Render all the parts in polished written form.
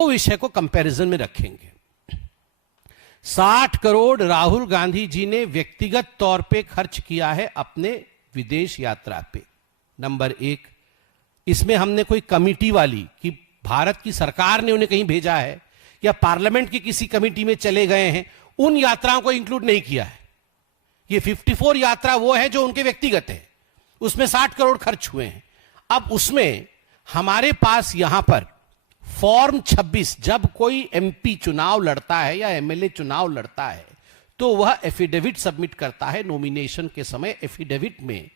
विषय को कंपैरिजन में रखेंगे। 60 करोड़ राहुल गांधी जी ने व्यक्तिगत तौर पे खर्च किया है अपने विदेश यात्रा पे। नंबर 1, इसमें हमने कोई कमिटी वाली कि भारत की सरकार ने उन्हें कहीं भेजा है या पार्लियामेंट की किसी कमिटी में चले गए हैं, उन यात्राओं को इंक्लूड नहीं किया है। ये 54 यात्रा वो है जो उनके व्यक्तिगत है, उसमें 60 करोड़ खर्च हुए हैं। अब उसमें हमारे पास यहां पर फॉर्म 26, जब कोई एमपी चुनाव लड़ता है या एमएलए चुनाव लड़ता है तो वह एफिडेविट सबमिट करता है। नॉमिनेशन के समय एफिडेविट में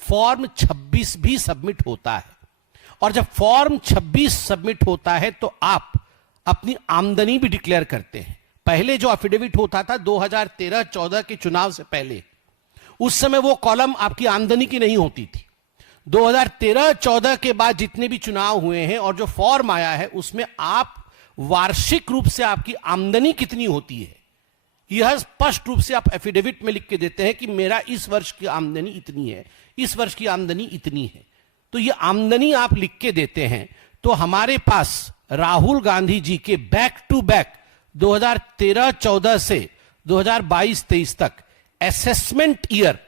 फॉर्म 26 भी सबमिट होता है, और जब फॉर्म 26 सबमिट होता है तो आप अपनी आमदनी भी डिक्लेयर करते हैं। पहले जो एफिडेविट होता था 2013-14 के चुनाव से पहले, उस समय वो कॉलम आपकी आमदनी की नहीं होती थी। 2013-14 के बाद जितने भी चुनाव हुए हैं और जो फॉर्म आया है उसमें आप वार्षिक रूप से आपकी आमदनी कितनी होती है यह स्पष्ट रूप से आप एफिडेविट में लिख के देते हैं कि मेरा इस वर्ष की आमदनी इतनी है, इस वर्ष की आमदनी इतनी है। तो ये आमदनी आप लिख के देते हैं। तो हमारे पास राहुल गांधी जी के बैक टू बैक 2013-14 से 2022-23 तक असेसमेंट ईयर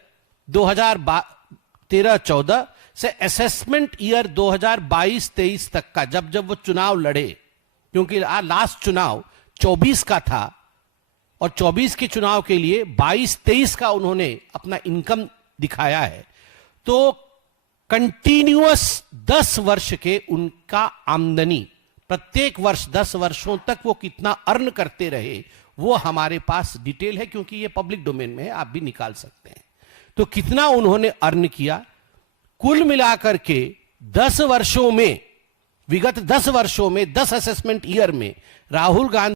2013-14 से असेसमेंट ईयर 2022-23 तक का जब वो चुनाव लड़े, क्योंकि लास्ट चुनाव 24 का था और 24 के चुनाव के लिए 22-23 का उन्होंने अपना इनकम दिखाया है, तो कंटिन्यूअस 10 वर्ष के उनका आमदनी प्रत्येक वर्ष 10 वर्षों तक वो कितना अर्न करते रहे वो हमारे पास डिटेल है, क्योंकि ये पब्लिक डोमेन में है, आप भी निकाल सकते हैं। तो कितना उन्होंने अर्न किया कुल मिलाकर के 10 वर्षों में, विगत 10 वर्षों में 10 असेसमेंट ईयर में राहुल गांधी